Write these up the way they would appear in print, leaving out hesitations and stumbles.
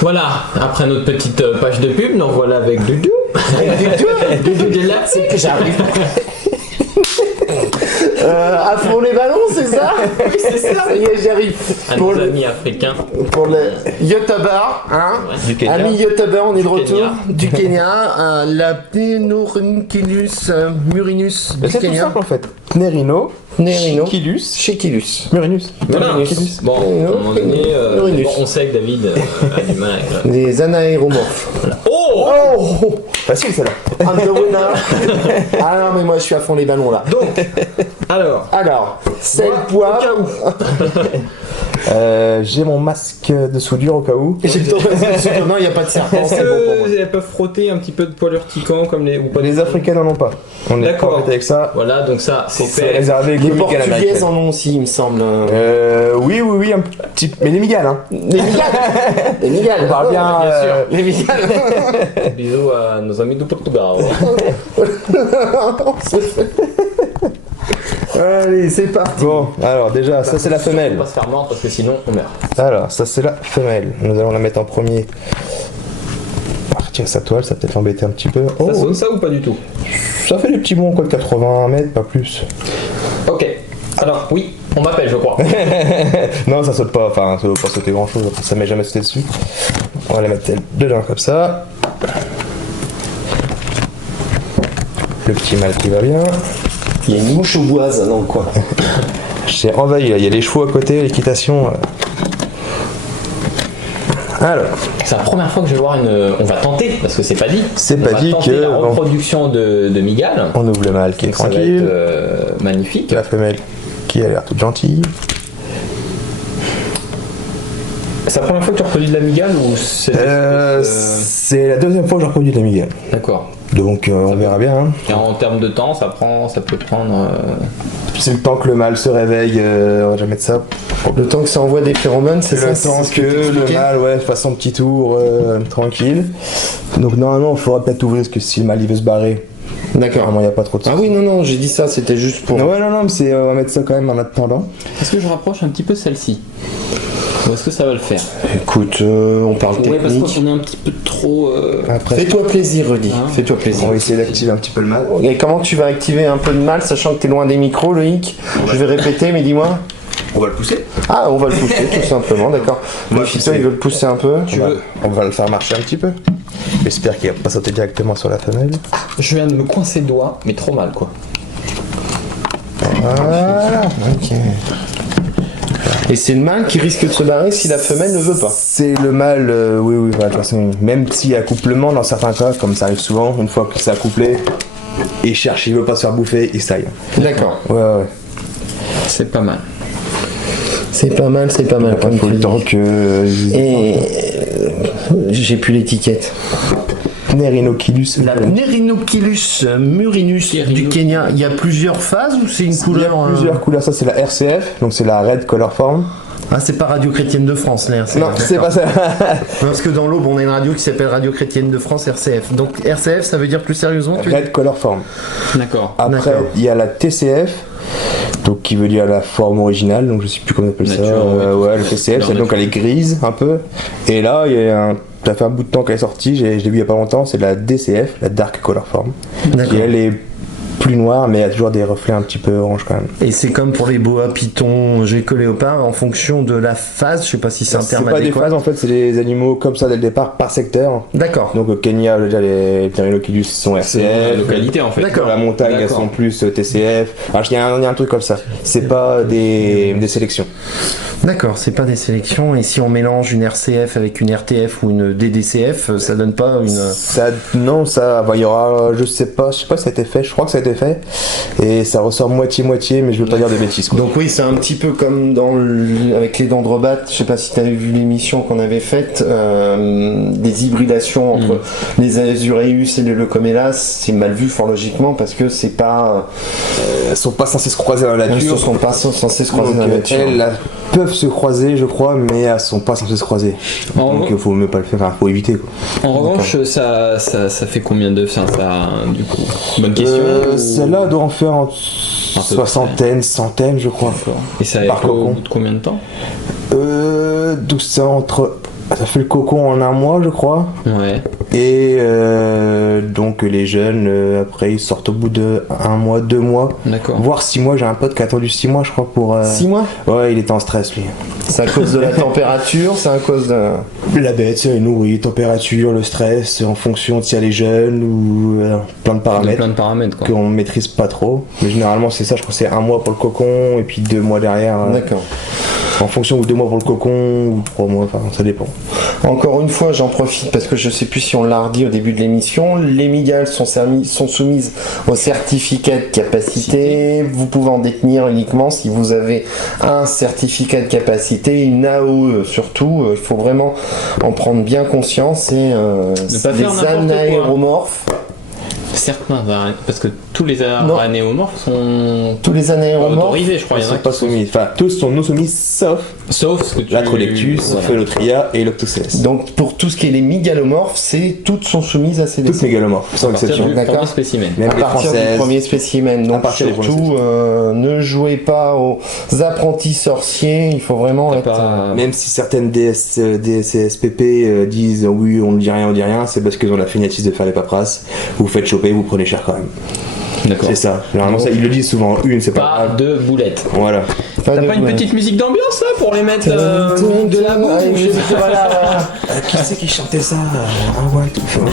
Voilà, après notre petite page de pub, nous voilà avec Doudou. Doudou de là. C'est que j'arrive. À fond les ballons, c'est ça? Oui, c'est ça. Ça y est, j'arrive. À Pour nos le, amis africains. pour le youtubeur, hein? Du Kenya. Amis youtubeurs, on est de retour. Kenya. Du Kenya. La Pneurhinculus murinus du C'est tout Kenya. simple en fait. Nerino, Nerino. Chiquilus, Chiquilus. Murinus. Voilà. Murinus. Bon, à un moment donné, Uranus. bon, on sait que David a du mal avec la... Les anaéromorphes. Oh Oh! Facile celle-là. I'm the winner. Ah non, mais moi je suis à fond les ballons là. Donc, Alors, sel, poivre. au cas où. J'ai mon masque de soudure au cas où. J'ai le temps de non, il n'y a pas de serpent, Est-ce c'est bon pour moi. que elles peuvent frotter un petit peu de poil urticant comme les... ou pas Les Africains n'en ont pas. On est pas D'accord. embêté avec ça. Voilà, donc ça, c'est C'est fait. réservé Les que Miguel Portugaises américaine. en ont aussi, il me semble. Oui, un petit. Mais les migales, hein. Les migales. Les migales. On parle bien. bien sûr. Les migales. Bisous à nos amis du Portugal. Allez, c'est parti. Bon, alors déjà, ça c'est la On femelle. va se faire mordre parce que sinon on meurt. Alors, ça c'est la femelle. Nous allons la mettre en premier. Partir sa toile, ça va peut-être l'embêter un petit peu. Oh, Ça sonne ça ou pas du tout? ça fait des petits bons quoi de 80 mètres, pas plus. Ok. Alors, oui, on m'appelle, je crois. Non, ça saute pas, enfin, ça doit pas sauter grand chose, ça m'est jamais sauté dessus. On va la mettre dedans comme ça. Le petit mâle qui va bien. Il y a une mouche au bois dans le coin. J'ai envahi là, il y a les chevaux à côté, l'équitation. Alors, C'est la première fois que je vais voir une. On va tenter, parce que c'est pas dit. C'est On pas va dit tenter que- la bon. reproduction de Migale. on ouvre le mâle qui est Donc ça va tranquille. être magnifique. La femelle qui a l'air toute gentille. C'est la première fois que tu reproduis de la Migale ou c'est. C'est la deuxième fois que je reproduis de la migale. D'accord. Donc on verra bien. Hein. Et en termes de temps, ça peut prendre. C'est le temps que le mâle se réveille, on va déjà mettre ça. Le temps que ça envoie des phéromones, c'est Le ça? temps c'est ce que le t'expliquais mâle fasse son petit tour tranquille. Donc normalement, il faudra peut-être ouvrir parce que si le mâle il veut se barrer, D'accord. normalement il n'y a pas trop de Ah oui, non, j'ai dit ça, c'était juste pour. Ouais, non, mais c'est, on va mettre ça quand même en attendant. Est-ce que je rapproche un petit peu celle-ci? Ou est-ce que ça va le faire? Écoute, on parle Ouais, parce technique. qu'on est un petit peu trop. Après, Fais-toi plaisir, Rudy. Hein? Fais-toi plaisir. on va essayer d'activer un petit peu le mâle. Et comment tu vas activer un peu de mal, sachant que t'es loin des micros, Loïc? Je vais répéter, mais dis-moi. On va le pousser. Ah, on va le pousser, tout simplement, d'accord. On va Le le Fito, pousser. il veut le pousser un peu. On va le faire marcher un petit peu. J'espère qu'il va pas sauter directement sur la femelle. Je viens de me coincer le doigt, mais trop mal quoi. Voilà. Ok. Et c'est le mâle qui risque de se barrer si la femelle ne veut pas. C'est le mâle, oui, de toute façon, même s'il y a accouplement dans certains cas, comme ça arrive souvent, une fois que c'est accouplé, il cherche, il veut pas se faire bouffer, il staille. D'accord. Ouais. C'est pas mal. C'est pas mal, Il comme faut tu le dis. temps que. Et j'ai plus l'étiquette. Nerinochilus. La Nerinochilus murinus du Kenya, il y a plusieurs phases ou c'est une Il y couleur a plusieurs couleurs, ça c'est la RCF, donc c'est la Red Color Form. Ah, c'est pas Radio Chrétienne de France, là. Non, c'est pas ça. Parce que dans l'Aube, on a une radio qui s'appelle Radio Chrétienne de France, RCF. Donc RCF, ça veut dire plus sérieusement tu Red Color Form. D'accord. Après, D'accord. il y a la TCF, donc qui veut dire la forme originale, donc je sais plus comment on appelle ça. Nature, ouais. Ouais, le TCF, Couleur donc elle est grise un peu. Et là, il y a ça fait un bout de temps qu'elle est sortie, je l'ai vu il y a pas longtemps, c'est la DCF, la Dark Color Form. D'accord. Qui elle est plus noire, mais il y a toujours des reflets un petit peu orange quand même. Et c'est comme pour les boas, pythons, gecko, léopards, en fonction de la phase, je sais pas si c'est un C'est terme pas des adéquat. phases en fait, c'est des animaux comme ça dès le départ par secteur. D'accord. Donc au Kenya, je veux dire, les Pteronochilus sont C'est la RCF. localité en fait. D'accord. Dans la montagne, elles D'accord. sont plus TCF. Alors, il y a un truc comme ça. C'est pas des sélections. D'accord, c'est pas des sélections. Et si on mélange une RCF avec une RTF ou une DDCF, ça donne pas une. Ça, non, ça, bah, il y aura, je sais pas si ça a été fait, je crois que ça a été fait. Et ça ressort moitié-moitié, mais je veux pas dire des bêtises. Quoi. Donc oui, c'est un petit peu comme avec les dendrobates. Je sais pas si tu avais vu l'émission qu'on avait faite, des hybridations entre les Azureus et les Leucomélas. C'est mal vu fort logiquement parce que c'est pas. Elles sont pas censées se croiser dans la Elles ne nature. sont pas censées se croiser Donc, dans la nature. elles peuvent se croiser, je crois, mais elles sont pas censées se croiser. En Donc il faut mieux pas le faire, enfin, faut éviter. Quoi. En revanche, ça fait combien d'œufs ça, du coup? Bonne question. ou- Celle-là doit en faire en peu soixantaine, centaine, je crois. Et ça Par au cocon. bout de combien de temps? Donc c'est entre Ça fait le cocon en un mois, je crois. Ouais. Et donc les jeunes, après, ils sortent au bout de 1 mois, 2 mois, D'accord. voire 6 mois. J'ai un pote qui a attendu 6 mois, je crois, pour... 6 mois? Ouais, il était en stress, lui. C'est à cause de la température, c'est à cause de... La bête, il nourrit, température, le stress, en fonction de si elle est jeune ou plein de paramètres. Plein de paramètres, quoi. Qu'on maîtrise pas trop. Mais généralement, c'est ça, je crois que c'est 1 mois pour le cocon et puis 2 mois derrière. D'accord. En fonction, ou 2 mois pour le cocon, ou 3 mois, enfin, ça dépend. Encore une fois, j'en profite parce que je sais plus si on l'a redit au début de l'émission, les migales sont soumises au certificat de capacité. Vous pouvez en détenir uniquement si vous avez un certificat de capacité, une AOE surtout. Il faut vraiment en prendre bien conscience et pas faire les n'importe quoi. anaéromorphes. Certains, parce que tous les anéomorphes sont Tous les anaéromorphes, autorisés, je crois. Ils Il y en sont a pas qui sont- soumis. Enfin, tous sont non soumis sauf Sauf ce que tu... l'Atrolectus, Voilà. Phelotria et l'Octocés. donc pour tout ce qui est les mégalomorphes, toutes sont soumises à ces Toutes mégalomorphes, sans À partir exception. du D'accord. premier spécimen. Même à les partir françaises. du premier spécimen. À Donc partir des premiers surtout, ne jouez pas aux apprentis sorciers. Il faut vraiment T'as être. pas- Même si certaines DSCSPP disent oui, on ne dit rien, c'est parce qu'ils ont la fainéantise de faire les paperasses. Vous faites choper, vous prenez cher quand même. D'accord. C'est ça. Généralement, ça, ils le disent souvent. c'est pas Pas grave. de boulettes. Voilà. T'as pas une petite musique d'ambiance là pour les mettre de la boue ou je sais pas. Voilà. Qui c'est qui chantait ça Un one tout fort.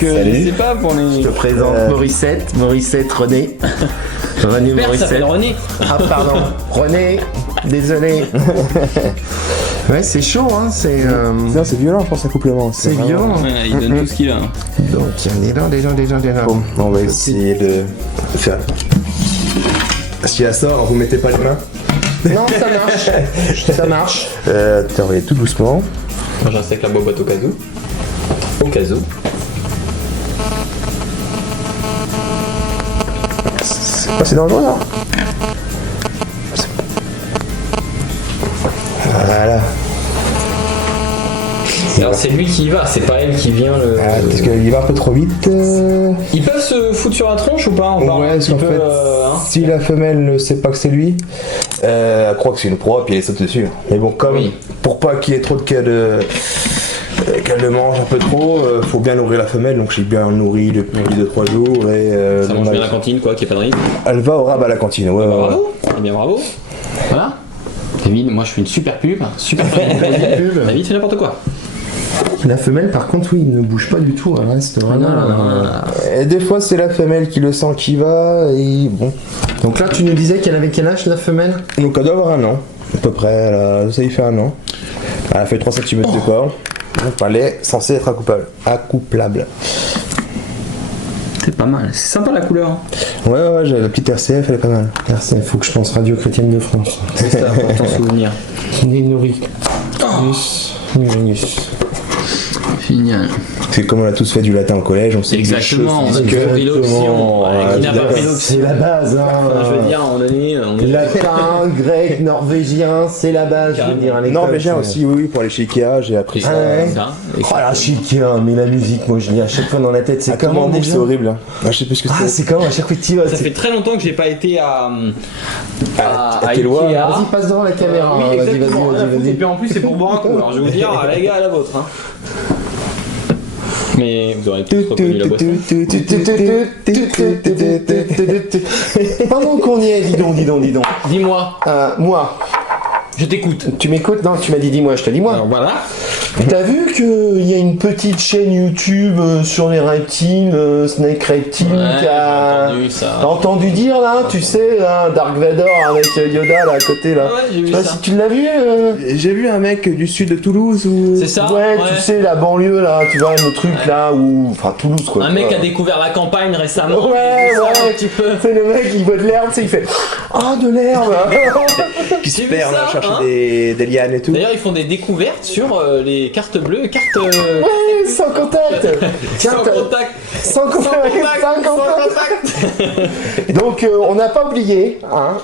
Je sais pas pour les. Je te présente Morissette René. René Père s'appelle René. Ah pardon, René. Désolé. Ouais, c'est chaud, hein. Non, c'est violent, je pense, accouplement. C'est vraiment- violent. Ouais, il donne tout ce qu'il a. Donc des gens. Bon, on va essayer de faire. Si elle sort, vous mettez pas les mains. Non, ça marche. Ça marche. Tu envoyé tout doucement. Moi j'insecte la boîte au cas où. Au cas où. C'est dangereux, là. Voilà. Alors c'est lui qui y va, c'est pas elle qui vient le. Parce qu'il va un peu trop vite. Ils peuvent se foutre sur la tronche ou pas on parle Ouais, un parce petit qu'en peu, fait, hein. si la femelle ne sait pas que c'est lui, elle croit que c'est une proie, puis elle saute dessus. Mais bon, comme Oui. pour pas qu'il y ait trop de cas de. Qu'elle le mange un peu trop, faut bien nourrir la femelle, donc j'ai bien nourri depuis 2-3 jours et Ça mange bien la cantine quoi, qu'il n'y ait pas de risque. elle va au rab à la cantine, ouais, ouais, ouais. Bravo, eh bien bravo. Voilà. David, moi je fais une super pub, super pub. David fait n'importe quoi. La femelle, par contre, oui, il ne bouge pas du tout. Elle reste vraiment. Et des fois c'est la femelle qui le sent qui va, et bon. Donc là, tu nous disais qu'elle avait quel âge la femelle? Donc elle doit avoir 1 an, à peu près, ça y fait 1 an. Elle a fait 3 cm de corps, donc elle est censée être accouplable. C'est pas mal, c'est sympa la couleur. Hein. Ouais, j'ai la petite RCF, elle est pas mal. Merci, il faut que je pense Radio Chrétienne de France. C'est ça, pour t'en souvenir. Ni nourri. Génial. C'est comme on a tous fait du latin au collège, on sait Exactement, on a que toujours pris l'option. Qui n'a pas pris C'est l'option. la base, hein. Enfin, je veux dire, on est. Latin, grec, norvégien, c'est la base, je veux dire. à l'école, Norvégien c'est- aussi, oui, pour aller chez Ikea, j'ai appris ça. Ah ouais. Ça. Oh la chic, hein, mais la musique, moi je l'ai à chaque fois dans la tête, c'est Comment comment on bouge, déjà c'est horrible. Hein. Ah, je sais plus ce que Ah, c'est. c'est comment à chaque fois que tu y vas. Ça c'est- fait très longtemps que j'ai pas été à quel loin, Ikea. Vas-y, passe devant la caméra. Oui, hein, vas-y, exactement. Et vas-y. puis en plus, c'est pour boire un coup. Alors je vais vous dire, les gars, à la vôtre. Hein. Mais vous aurez tous reconnu la boisson. Pendant qu'on y est, dis donc. Dis-moi, Moi, je t'écoute. tu m'écoutes? Non, tu m'as dit dis-moi, je te dis moi. Alors voilà. T'as vu qu'il y a une petite chaîne YouTube sur les reptiles, Snake Reptile, Ouais, qui a... j'ai entendu ça. T'as entendu dire là, tu sais, là, Dark Vador avec Yoda là à côté là. Ah ouais, j'ai Je vu sais pas ça. si tu l'as vu. J'ai vu un mec du sud de Toulouse où. C'est ça. Ouais, tu sais, la banlieue là, tu vois, le truc là où. Enfin, Toulouse quoi. Un mec a découvert la campagne récemment. Ouais, il descend ouais. un petit peu. C'est le mec, il voit de l'herbe, tu sais, il fait. Ah, de l'herbe. qui se J'ai vu perd là, ça, chercher hein. des lianes et tout. D'ailleurs, ils font des découvertes sur les cartes bleues, cartes Ouais, sans contact. Tiens, sans contact. sans contact. Sans contact. Donc, on n'a pas oublié. Hein,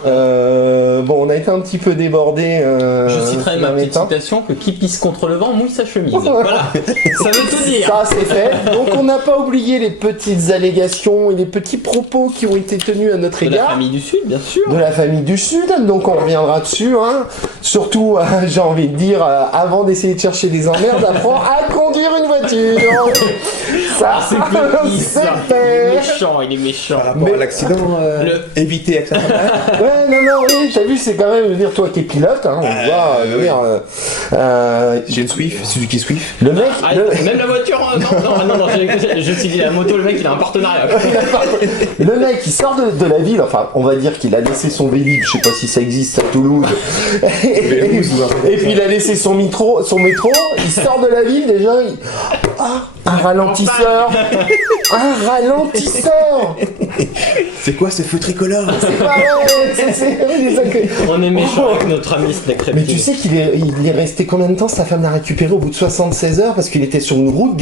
bon, on a été un petit peu débordé. Je citerai ces ma derniers petite temps. citation que qui pisse contre le vent mouille sa chemise. Voilà, ça veut tout dire. Ça, c'est fait. Donc, on n'a pas oublié les petites allégations et les petits propos qui ont été tenus à notre De la égard. famille du Sud, bien sûr. De la famille du Sud, donc on reviendra dessus. Hein. Surtout, j'ai envie de dire, avant d'essayer de chercher des emmerdes, apprends à conduire une voiture. Ça, Il est méchant, il est méchant. Par rapport à l'accident, éviter accident. Ouais, non, oui, t'as vu, c'est quand même, je veux dire, toi qui es pilote, hein, on voit, je veux dire, J'ai une Swift, Suzuki Swift. le mec, Ah, même la voiture, non, je me suis dit, la moto, le mec, il a un partenariat. le mec, il sort de la ville, enfin, on va dire qu'il a laissé son Vélib, je sais pas si ça existe à Toulouse, et puis il a laissé son métro, il sort de la ville, déjà, un ralentisseur, C'est quoi ce feu tricolore? c'est pas vrai, On est méchant avec notre ami Snake Mais Reptile. tu sais qu'il est resté combien de temps? Sa femme l'a récupéré au bout de 76 heures parce qu'il était sur une route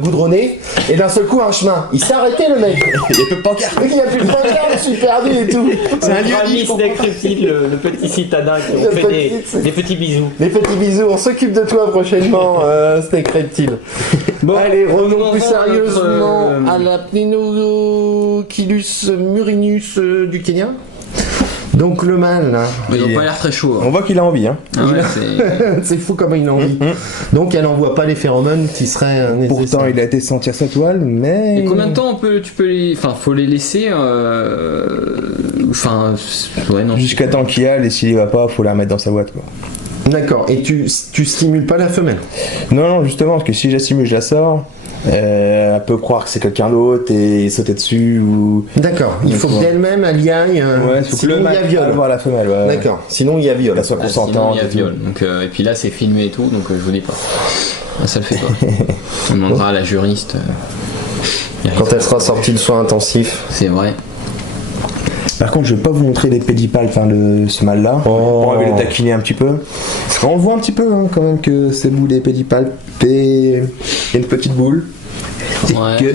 goudronnée et d'un seul coup un chemin. Il s'est arrêté le mec. Il y a peu de pancarte. Il n'y a plus de pancarte, je suis perdu et tout. C'est un lieu Notre ami dit. Snake Reptile, le petit citadin qui Le ont fait petit- des petits bisous. Les petits bisous, on s'occupe de toi prochainement, Snake Reptile. Bon, allez, revenons plus revenons à notre, sérieusement à la Pneumochilus murinus du Kenya. Donc le mâle, là. Ils ont pas l'air très chauds. On voit qu'il a envie, hein. Ah ouais, c'est... C'est fou comment il a envie. Donc elle n'envoie pas les phéromones qui seraient nécessaires. Pourtant, il a été sentir sa toile, mais. Et combien de temps tu peux les... Enfin, faut les laisser... Enfin... Ouais, non. Jusqu'à temps qu'il y a, et s'il y va pas, faut la remettre dans sa boîte, quoi. D'accord, et tu stimules pas la femelle? Non, justement, parce que si je la stimule, je la sors, elle peut croire que c'est quelqu'un d'autre et sauter dessus ou. D'accord, il faut Ouais. qu'elle-même elle y aille, Ouais, faut que sinon le il y a mâle viol. aille voir la femelle, ouais. D'accord, sinon il y a viol. Qu'elle soit Ah, sinon, consentante. il y a et tout. viol. Donc, et puis là, c'est filmé et tout, donc je vous dis pas. Ah, ça le fait pas. On demandera à la juriste. Quand elle sera sortie de soins intensifs. C'est vrai. Par contre, je vais pas vous montrer les pédipalpes, enfin, de ce mâle-là, pour enlever le taquiner un petit peu. Parce qu'on le voit un petit peu, hein, quand même, que c'est bout des pédipalpes et une petite boule. Ouais. Que...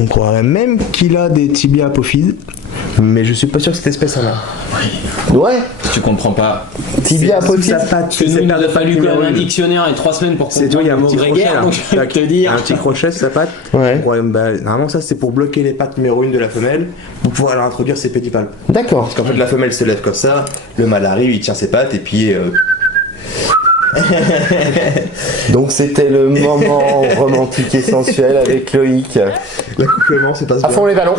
On croirait même qu'il a des tibias apophyses, mais je suis pas sûr que cette espèce en a. Ouais, Tu comprends pas. tibia apophyse. Parce que nous, il nous a fallu quand même un dictionnaire et 3 semaines pour C'est toi, il y a un comprendre petit le mot crochet grégaire, là. donc je vais Tac. te dire. Un petit crochet sur sa patte. Ouais. Bah, normalement, ça c'est pour bloquer les pattes numéro 1 de la femelle pour pouvoir leur introduire ses pédipalpes. D'accord. Parce qu'en fait, la femelle se lève comme ça, le mâle arrive, il tient ses pattes et puis. Donc c'était le moment romantique et sensuel avec Loïc. L'accouplement, c'est pas À fond les ballons.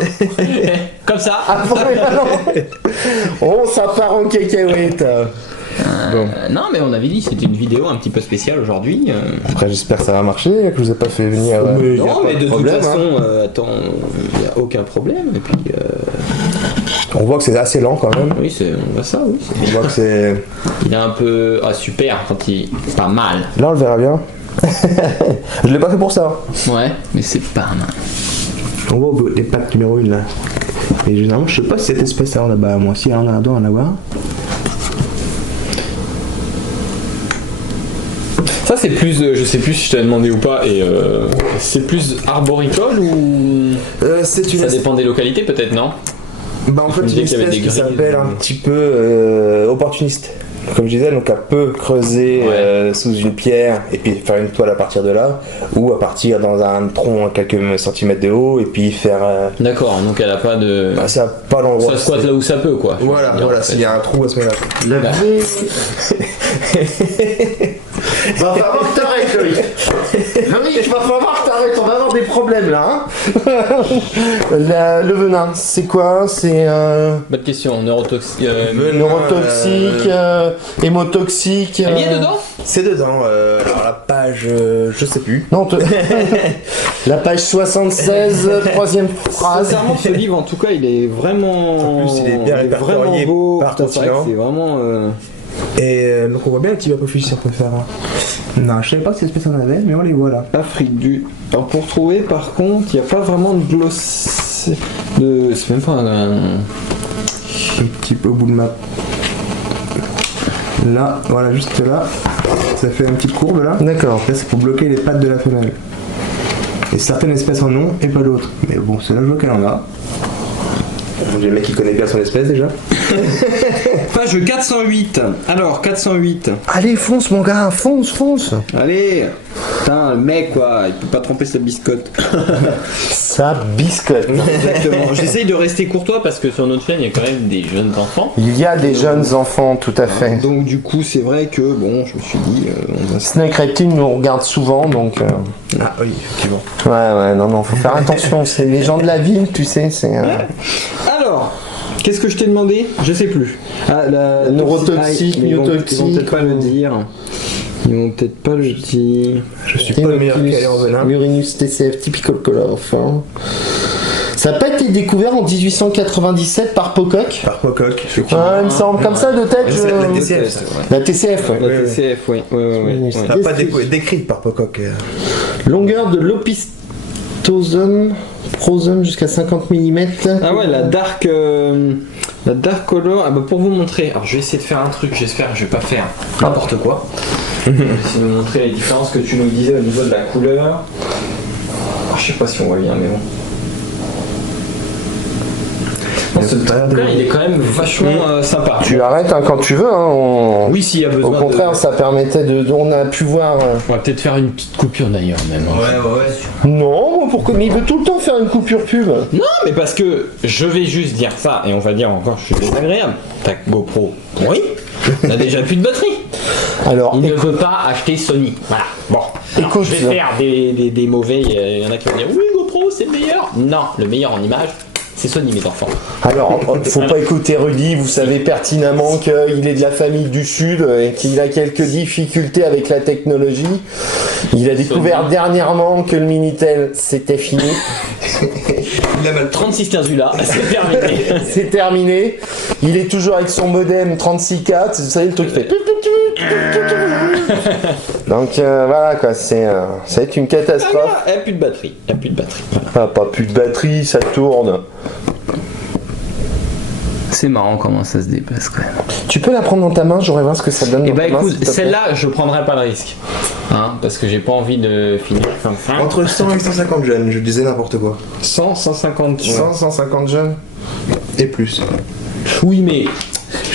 Comme ça. À fond les ballons. Oh, ça part en cacahuète. Non, mais on avait dit c'était une vidéo un petit peu spéciale aujourd'hui. Après, j'espère que ça va marcher, que je vous ai pas fait venir. Non, mais de problème, toute façon, attends, il n'y a aucun problème. Et puis, On voit que c'est assez lent quand même. oui, on voit ça, oui. On voit que c'est. Il est un peu. Ah, super, quand il. Pas mal. Là, on le verra bien. Je l'ai pas fait pour ça. Ouais, mais c'est pas mal. On voit les pattes numéro 1 là. Et généralement, je sais pas si cette espèce là, bah, moi aussi, on doit en avoir. Ça, c'est plus. Je sais plus si je t'avais demandé ou pas. Et c'est plus arboricole ou. C'est une Ça dépend des localités, peut-être, non? Bah, en fait, me c'est disais une qu'il y avait espèce des qui grilles, s'appelle un petit peu opportuniste. Comme je disais, donc elle peut creuser Ouais. sous une pierre et puis faire une toile à partir de là, ou à partir dans un tronc à quelques centimètres de haut et puis faire. D'accord, donc elle a pas de. Bah, ça a pas l'endroit. Ça squatte là où ça peut, quoi. Voilà, Je veux dire, en fait. s'il y a un trou à ce moment-là. La vie. Va falloir que t'arrêtes, Loïc. Loïc, va falloir que t'arrêtes. On va avoir des problèmes là. Hein. Le venin, c'est quoi? C'est Bonne question, neurotoxique. neurotoxique, hémotoxique. Elle y est dedans? C'est dedans. Alors la page, je sais plus. Non, la page 76, troisième phrase. Sincèrement, ce livre, en tout cas, il est vraiment. En plus, il est bien répertorié vraiment beau. par C'est vrai que continent. c'est vraiment. Et donc on voit bien le tibia apophyse si on peut faire. Non, je savais pas que cette espèce en avait, mais on les voit là. Afrique du. Alors pour trouver, par contre, il n'y a pas vraiment de gloss. C'est même pas un. Un petit peu au bout de ma. Là, voilà, juste là. Ça fait une petite courbe là. D'accord. Là, c'est pour bloquer les pattes de la femelle. Et certaines espèces en ont et pas d'autres. Mais bon, c'est là je vois qu'elle en a. J'ai le mec qui connaît bien son espèce déjà. Page 408. Alors, 408. Allez, fonce, mon gars, fonce, fonce. Allez, Putain, le mec quoi, il peut pas tromper sa biscotte. Ça biscotte. Exactement. J'essaye de rester courtois parce que sur notre chaîne il y a quand même des jeunes enfants. Il y a des jeunes enfants, tout à fait. Donc du coup c'est vrai que bon, je me suis dit on va Snake Reptile nous regarde souvent, donc... Ah oui, effectivement. Ouais, non, faut faire attention. C'est les gens de la ville, tu sais, c'est... Alors, qu'est-ce que je t'ai demandé? Je sais plus. Ah, la neurotoxique, ils vont myotoxique, peut-être pas le dire. Ils vont peut-être pas le dire. Je suis pas le meilleur qui allait en venin. Murinus TCF, typical color form. Ça n'a pas été découvert en 1897 par Pocock. Par Pocock, effectivement. Il me semble comme ça de tête. C'est la TCF, ça. La TCF, ouais. La TCF, oui. Ça n'a pas décrite par Pocock. Longueur de l'opistosome, prosome jusqu'à 50 mm. Ah ouais, la dark color. Ah bah pour vous montrer. Alors je vais essayer de faire un truc. J'espère que je vais pas faire n'importe quoi. Je vais essayer de vous montrer les différences que tu nous disais au niveau de la couleur. Alors, je sais pas si on voit bien, mais bon. Ce truc-là, il est quand même vachement sympa. Tu arrêtes quand tu veux. Oui, s'il y a besoin. Au contraire, ça permettait de. On a pu voir. On va peut-être faire une petite coupure d'ailleurs, même. Ouais. Non, moi pourquoi? Mais il veut tout le temps faire une coupure pub. Non, mais parce que je vais juste dire ça, et on va dire encore que je suis désagréable. Ta GoPro, oui, n'a déjà plus de batterie. Alors, Il ne veut pas acheter Sony. Voilà. Bon. Alors, Écoute, je vais faire des mauvais. Il y en a qui vont dire oui, GoPro, c'est le meilleur. Non, le meilleur en image, c'est Sony, mes enfants. Alors, faut pas écouter Rudy, vous savez pertinemment qu'il est de la famille du Sud et qu'il a quelques difficultés avec la technologie. Il a découvert dernièrement que le Minitel, c'était fini. Il a mal 3615 là, c'est terminé. C'est terminé. Il est toujours avec son modem 36K, vous savez le truc qui fait... Donc voilà quoi, ça va être une catastrophe. Il n'y a plus de batterie. Il n'y a plus de batterie. Voilà. Ah, pas plus de batterie, ça tourne. C'est marrant comment ça se déplace quand même. Tu peux la prendre dans ta main, j'aurais voir ce que ça donne. Et dans bah ta main, écoute, s'il te plaît. celle-là, je prendrai pas le risque. Hein, parce que j'ai pas envie de finir comme ça. Entre 100 et 150 jeunes, je disais n'importe quoi. 100, 150. 150 jeunes. Et plus. Oui, mais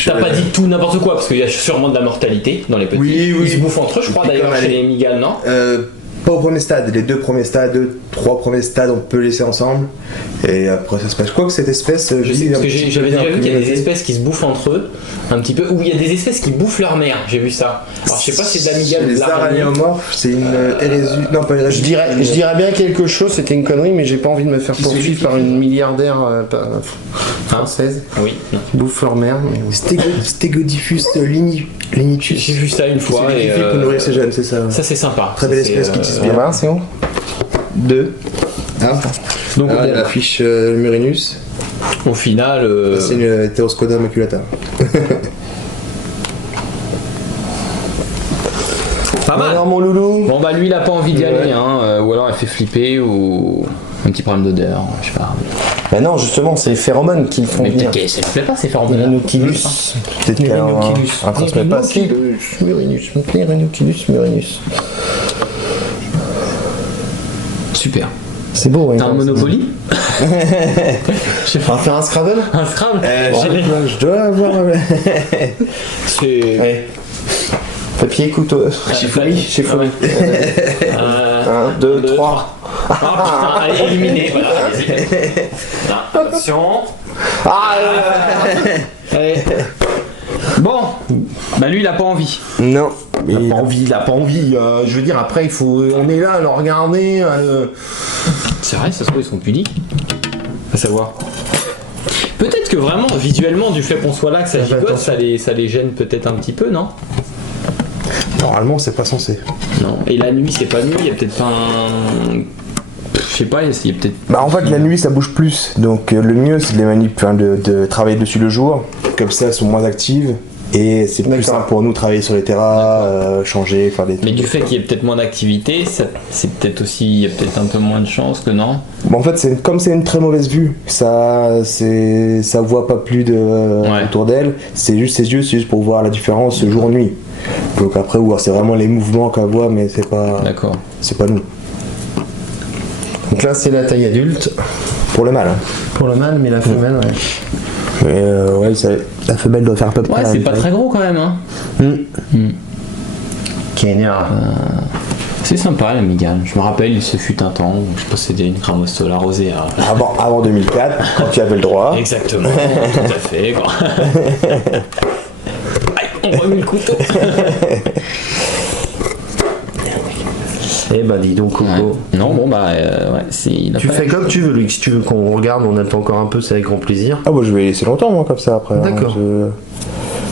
t'as pas dit tout n'importe quoi, parce qu'il y a sûrement de la mortalité dans les petits. Oui. Ils se bouffent entre eux, je crois Et puis d'ailleurs, comme chez elle les migales, non? Pas au premier stade, les 2 premiers stades, 3 premiers stades, on peut laisser ensemble. Et après ça se passe. Je crois que cette espèce, Je sais, parce que j'avais déjà vu qu'il y a des espèces qui se bouffent entre eux, un petit peu, ou il y a des espèces qui bouffent leur mère, j'ai vu ça. Alors je sais pas si c'est de la migale ou de Les l'araignée. araignéomorphes, c'est une hérésie. Non, pas hérésie. Je dirais bien quelque chose, c'était une connerie, mais j'ai pas envie de me faire poursuivre par une milliardaire française Oui. qui bouffe leur mère. Mais oui. Stegodiphus linitus. J'ai vu ça une fois C'est et qui pour nourrir ses jeunes, c'est ça. ça c'est sympa. Très belle Ça, espèce c'est, qui tisse Bien, bien. voilà, c'est où 2. Donc il y a la fiche Murinus. au final, C'est une Heteroscoda maculata. pas mal. Alors mon loulou. Bon bah lui il a pas envie d'y aller, hein, ou alors elle fait flipper ou un petit problème d'odeur, je sais pas. Bah non, justement, c'est les phéromones qui le font Mais venir. peut-être qu'elle ça lui plaît pas ces phéromones. Rhinoculus. Peut-être qu'il y a un transmet Murinus. Murinus. Super. C'est beau, ouais. T'as un Monopoly? On va faire un Scrabble. Un Scrabble? Je dois avoir. C'est... Ouais. Papier, couteau. Chez Foury. 1, 2, 3. Oh putain, allez, éliminé, voilà. Non, attention. Allez. Bon, bah lui il a pas envie. Non. Il Il a pas envie. Je veux dire, après, on est là à le regarder. C'est vrai, ça se trouve ils sont pudiques. À savoir. Peut-être que vraiment, visuellement, du fait qu'on soit là, que ça gigote, ça les gêne peut-être un petit peu, non? Normalement, c'est pas censé. Non. Et la nuit, c'est pas nuit, il y a peut-être pas un... Je sais pas, il y a peut-être... Bah en fait la nuit ça bouge plus, donc le mieux c'est de les manipuler, de travailler dessus le jour, comme ça elles sont moins actives et c'est plus simple pour nous de travailler sur les terrains, changer, faire des trucs. Mais du fait qu'il y ait peut-être moins d'activité, c'est peut-être aussi, il y a peut-être un peu moins de chance que non. Bon, en fait comme c'est une très mauvaise vue, ça voit pas plus autour d'elle, c'est juste ses yeux, c'est juste pour voir la différence jour-nuit. Donc après c'est vraiment les mouvements qu'elle voit mais c'est pas... D'accord. C'est pas nous. Donc là, c'est la taille adulte. Pour le mâle. Hein. Pour le mâle, mais la femelle, ouais. Mais ouais, la femelle doit faire à peu près. Ouais, c'est pas très gros quand même, hein. Kenya. C'est sympa la Mégane. Je me rappelle, il se fut un temps où je possédais une Cramostola rosée. Avant 2004, quand tu avais le droit. Exactement, tout à fait. Aïe, on remet le couteau. Eh ben dis donc Coco. Ouais. Non, bon bah, ouais, Tu fais comme tu veux, Luc. Si tu veux qu'on regarde, on attend encore un peu, c'est avec grand plaisir. Ah bah je vais les laisser longtemps moi comme ça après. D'accord.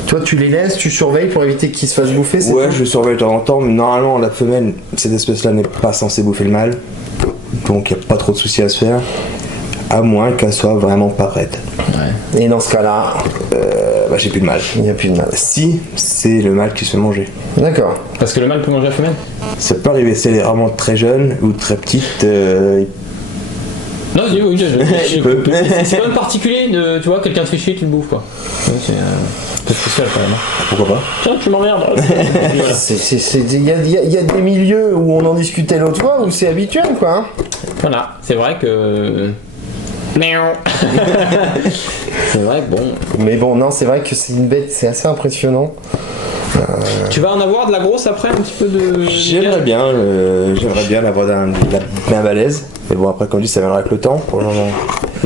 Toi, tu les laisses, tu surveilles pour éviter qu'ils se fassent bouffer, c'est Ouais, ça je surveille de temps en temps, mais normalement la femelle, cette espèce-là n'est pas censée bouffer le mâle, donc il n'y a pas trop de soucis à se faire, à moins qu'elle soit vraiment pas prête. Ouais. Et dans ce cas-là, Bah j'ai plus de mâle. il n'y a plus de mal. Si, c'est le mâle qui se fait manger. D'accord. Parce que le mâle peut manger la femelle. Ça peut arriver, si elle est vraiment très jeune ou très petite, Non, oui, c'est quand même particulier de, tu vois, quelqu'un te fait chier, tu le bouffes quoi. Ouais, c'est un peu spécial quand même. Hein. pourquoi pas. Tiens, tu m'emmerdes. Voilà. Il y a des milieux où on en discutait l'autre fois où c'est habituel, quoi. Hein. Voilà, c'est vrai que. C'est vrai que bon. Mais bon, non, c'est vrai que c'est une bête, c'est assez impressionnant. Tu vas en avoir de la grosse après, un petit peu de. J'aimerais bien l'avoir bien balèze, mais bon après comme dit ça viendra avec le temps pour le moment.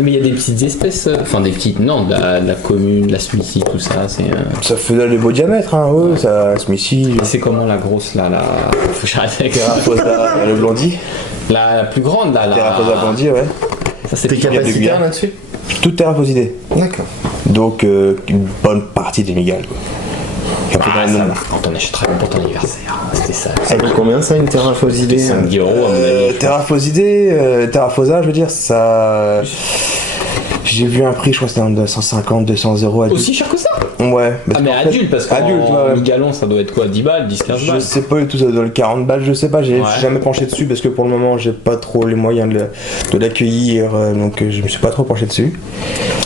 Mais il y a des petites espèces, enfin des petites, non, de la commune, de la Smithy, tout ça, c'est. Ça faisait le beau diamètre, hein, ouais, ça Smithy. C'est comment la grosse là, faut que j'arrête avec ça. Terraposa, le blondie. La plus grande là, Terraposa blondie, ouais. Ça c'est T'es plus capacitaire là-dessus? Tout terraposité. D'accord. Donc une bonne partie des migales. Et après, Ah, dans ça le- va, quand on achètera pour ton anniversaire, c'était ça. Ça vaut combien ça, une terrafosidée? 5 € à mon avis. Terrafosa, je veux dire, ça. J'ai vu un prix, je crois que c'était en 150, 200 euros adulte. Aussi cher que ça? Ouais. Ah mais adulte, parce qu'en adulte, ouais. mi-galon ça doit être quoi, 10 balles, 10-15 Je balles? sais pas du tout, ça doit être 40 balles, je sais pas, j'ai Ouais. jamais penché dessus parce que pour le moment j'ai pas trop les moyens de l'accueillir, donc je me suis pas trop penché dessus.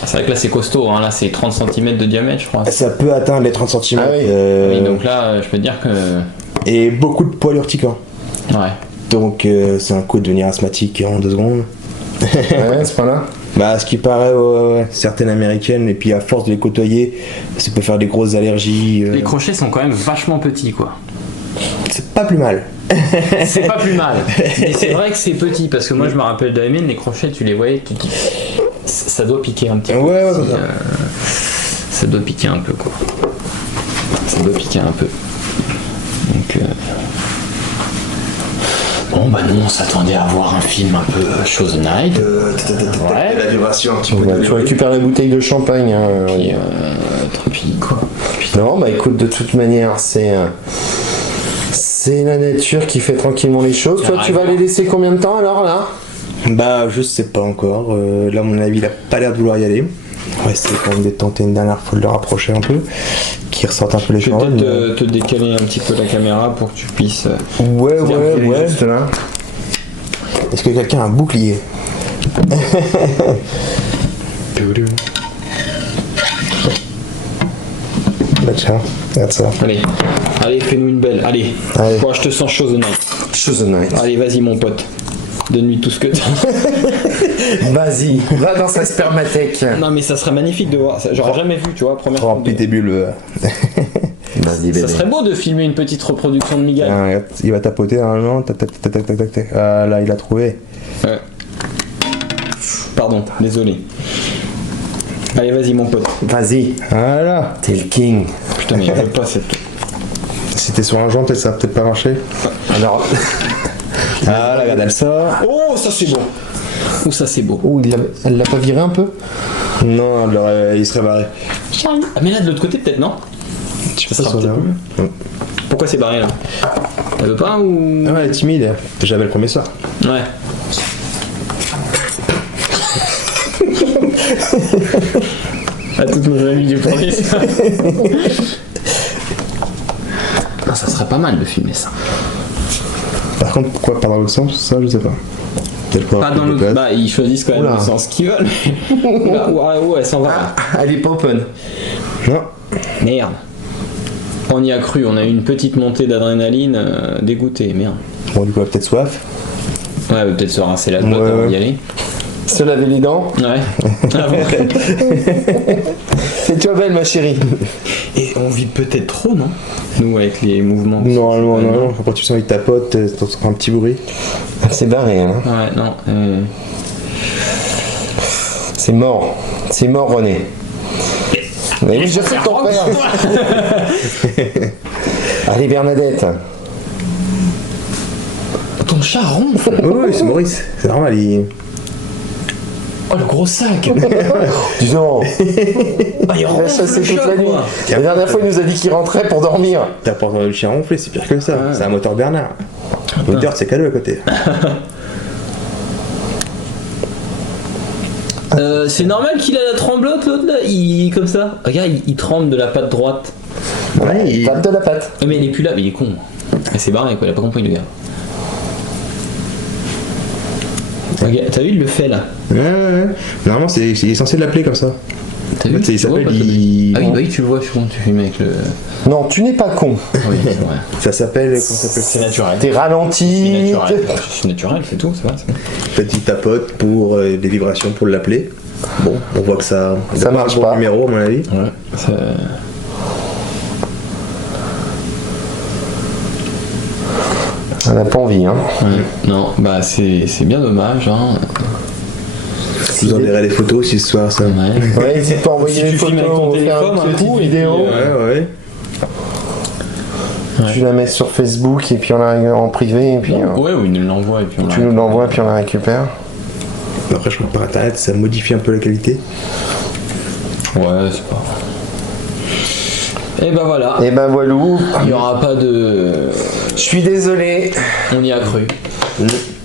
C'est vrai que là c'est costaud, hein. Là c'est 30 cm de diamètre je crois. Ça peut atteindre les 30 cm Ah oui. Oui, donc là je peux te dire que... et beaucoup de poils urticants. Ouais. Donc c'est un coup de devenir asthmatique en 2 secondes. Ouais, c'est pas là. Bah ce qui paraît, ouais, certaines américaines, et puis à force de les côtoyer, ça peut faire des grosses allergies. Les crochets sont quand même vachement petits quoi. C'est pas plus mal. C'est pas plus mal. Mais c'est vrai que c'est petit, parce que moi je me rappelle de la mienne, les crochets tu les voyais, tu te dis... Ça doit piquer un petit peu. Ouais, si, c'est ça. Ça doit piquer un peu quoi. Ça doit piquer un peu. Donc... Bon bah nous on s'attendait à voir un film un peu Shows Night. Ouais. La vibration un petit peu. Ouais, tu récupères la bouteille de champagne. Hein, Puis, tant pis quoi. Non, bah écoute, de toute manière, c'est la nature qui fait tranquillement les choses. Toi, tu vas les laisser combien de temps alors là? Bah je sais pas encore, là à mon avis il a pas l'air de vouloir y aller. On va essayer quand même de tenter une dernière fois de le rapprocher un peu, qu'il ressorte un peu les Je vais choses. peut-être te décaler un petit peu la caméra pour que tu puisses... Ouais, ouais. Juste là. Est-ce que quelqu'un a un bouclier? Bah tiens, regarde ça. Allez, fais-nous une belle. Allez. Allez. Moi je te sens Shows Night. Chose night. Allez, vas-y mon pote. Donne-lui tout ce que t'as. Vas-y, va dans sa spermathèque. Non mais ça serait magnifique de voir. J'aurais jamais vu, tu vois, première fois. Remplis tes bulles. Vas-y, Ça serait beau de filmer une petite reproduction de Miguel. Tiens, regarde, il va tapoter normalement. Tac, tac, tac, tac, tac, tac, tac. Ah là, il a trouvé. Ouais. Pardon, désolé. Allez, vas-y mon pote. Vas-y, Voilà. t'es le king. Putain mais je veux pas cette... Si t'es sur un joint, peut-être ça va peut-être pas marcher. Alors, Ah là, regarde, elle sort. Oh, ça c'est beau. Oh, ça c'est beau. oh, elle l'a pas viré un peu? Non, il serait barré. Ah mais là de l'autre côté peut-être non. Ça sera peut-être mieux. Pourquoi c'est barré là? Elle veut pas ou... Ah ouais, elle est timide. J'avais le premier soir. Ouais. À toutes nos amies du premier soir. Ah, ça serait pas mal de filmer ça. Par contre, pourquoi pas dans l'autre sens? Ça, je sais pas. Peut-être Pas dans l'autre. Bah, ils choisissent quand même Oula. le sens qu'ils veulent. Oula, ouais, elle s'en va. Elle est pas open. Non. Merde. On y a cru, on a eu une petite montée d'adrénaline, dégoûté, merde. Bon, du coup, elle a peut-être soif. Ouais, elle va peut-être se rincer la glotte Ouais, avant ouais. d'y aller. Se laver les dents. Ouais. Ah bon. Fais-toi belle, ma chérie. Et on vit peut-être trop, non? Nous, avec les mouvements. Normalement, non. Quand tu sens il tapote, t'entends un petit bruit. C'est barré, hein. Ouais, non. C'est mort. C'est mort, René. Mais oui, je sais ton frère. Allez, Bernadette. Ton chat ronfle. Oui, c'est Maurice. C'est normal, il... Oh, le gros sac. Disons. Ah, il ronfle chassé le toute chat, la nuit. quoi. La dernière fois, il nous a dit qu'il rentrait pour dormir. T'as pas entendu le chien ronfler, c'est pire que ça. C'est un moteur Bernard. Le moteur, c'est cadeau à côté. C'est normal qu'il a la tremblote, l'autre, là. Comme ça. Regarde, il tremble de la patte droite. Ouais, il tape de la patte. Ah, mais il est plus là, mais il est con. Il s'est barré, quoi. Il a pas compris, le gars. Regarde, t'as vu, il le fait, là. Ouais. Normalement, il est censé l'appeler comme ça. T'as vu, En fait, il tu vois, s'appelle, pas, il... Ah oui, bah oui, tu le vois, je suis con, tu filmes avec le... Non, tu n'es pas con. Oui, c'est vrai. Ça s'appelle... Comment ça s'appelle? C'est naturel. T'es ralenti. C'est naturel. C'est naturel, c'est tout, c'est vrai. En fait, il tapote pour des vibrations pour l'appeler. Bon, on voit que ça... Ça marche bon pas. Numéro, à mon avis. Ouais, ça... On n'a pas envie, hein. Ouais. Non, bah c'est bien dommage, hein. Je vous enverrai les photos si ce soir, ça. Ouais. Ouais, n'hésite pas à envoyer Si les tu filmes photos, avec ton on fait téléphone, un un petit petit vidéo. Ouais. Tu la mets sur Facebook et puis on la en privé et puis Ouais, ou il nous l'envoie et puis on tu nous l'envoies et puis on la récupère. Après, je crois que par internet, ça modifie un peu la qualité. Ouais, c'est pas... Et bah voilà. Et ben voilou, Il n'y aura pas de... je suis désolé. On y a cru.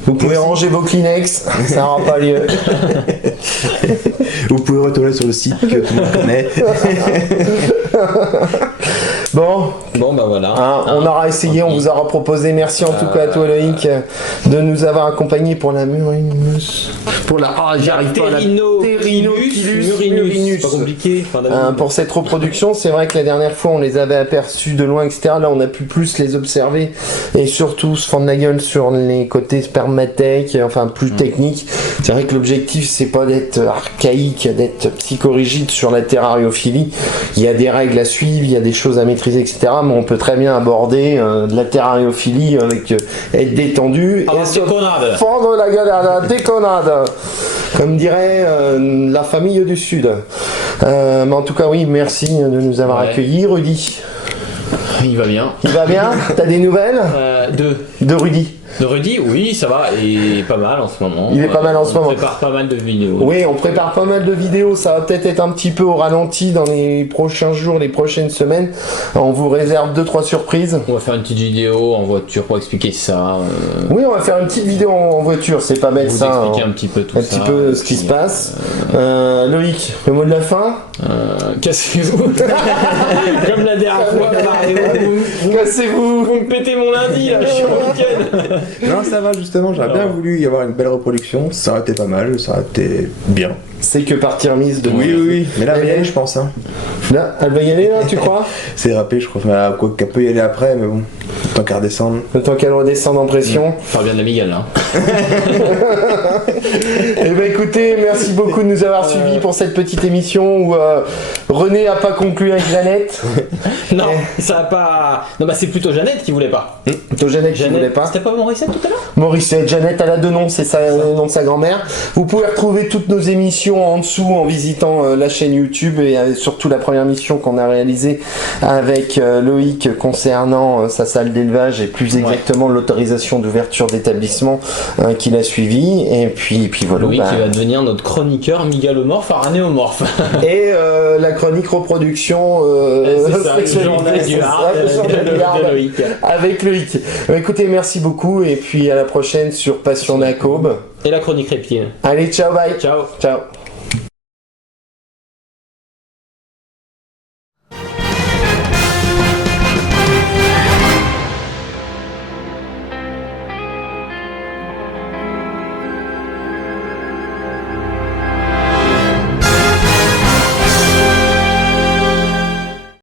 Vous pouvez ranger vos Kleenex, ça n'aura pas lieu. Vous pouvez retourner sur le site que tout le monde connaît. Bon, Bon bah voilà. hein, on aura essayé, on vous aura proposé. Merci en tout cas à toi Loïc de nous avoir accompagnés pour la Murinus. Pour la... Ah, j'y arrive pas à la... Murinus. C'est pas compliqué. Fin d'année. Pour cette reproduction, c'est vrai que la dernière fois on les avait aperçus de loin, etc. Là on a pu plus les observer et surtout se fendre la gueule sur les côtés spermatèques, enfin plus techniques. C'est vrai que l'objectif c'est pas d'être archaïque, d'être psychorigide sur la terrariophilie. Il y a des règles à suivre, il y a des choses à maîtriser, etc. Mais on peut très bien aborder de la terrariophilie avec être détendu Ah, et se déconnade. fendre la gueule à la déconnade. Comme dirait la famille du Sud. Mais en tout cas, oui, merci de nous avoir Ouais. accueillis. Rudy, Il va bien. il va bien? T'as des nouvelles de Rudy? De Rudy, oui, ça va, et pas mal en ce moment. Il est pas mal en ce moment. On prépare pas mal de vidéos. Oui, on prépare pas mal de vidéos. Ça va peut-être être un petit peu au ralenti dans les prochains jours, les prochaines semaines. On vous réserve 2-3 surprises. On va faire une petite vidéo en voiture pour expliquer ça. Oui, on va faire une petite vidéo en voiture. C'est pas bête Vous ça. expliquer hein. un petit peu tout Un ça. petit peu ce qui se passe. Loïc, le mot de la fin? Cassez-vous. Comme la dernière fois. Cassez-vous. Vous me pétez mon lundi là, je suis en week-end. Non, ça va justement, j'aurais bien voulu y avoir une belle reproduction. Ça aurait été pas mal, ça aurait été bien. C'est que partie remise de Oui. Mais là, Elle elle est- y est, je pense. Hein. Là, elle va y aller là, tu crois? C'est râpé, je crois. Enfin, quoi qu'elle peut y aller après, mais bon, tant qu'à redescendre. Le temps qu'elle redescende en pression. Faire bien de la migale là. Eh ben écoutez, merci beaucoup de nous avoir suivis pour cette petite émission où René a pas conclu avec Jeannette. Non, ça a pas. Non, bah c'est plutôt Jeannette qui voulait pas. Plutôt Jeannette qui voulait pas. C'était pas Morissette tout à l'heure? Morissette, Jeannette, elle a deux noms, c'est le nom de sa grand-mère. Vous pouvez retrouver toutes nos émissions en dessous en visitant la chaîne YouTube et surtout la première mission qu'on a réalisée avec Loïc concernant sa salle d'élevage et plus exactement l'autorisation d'ouverture d'établissement qu'il a suivi. Et puis voilà. Louis qui va devenir notre chroniqueur migalomorphe aranéomorphe. Et la chronique reproduction C'est ça, le journal du hard de Loïc. avec Loïc. Écoutez, merci beaucoup et puis à la prochaine sur Passion d'Acobe. Et la chronique reptile. Allez, ciao, bye. Ciao. Ciao.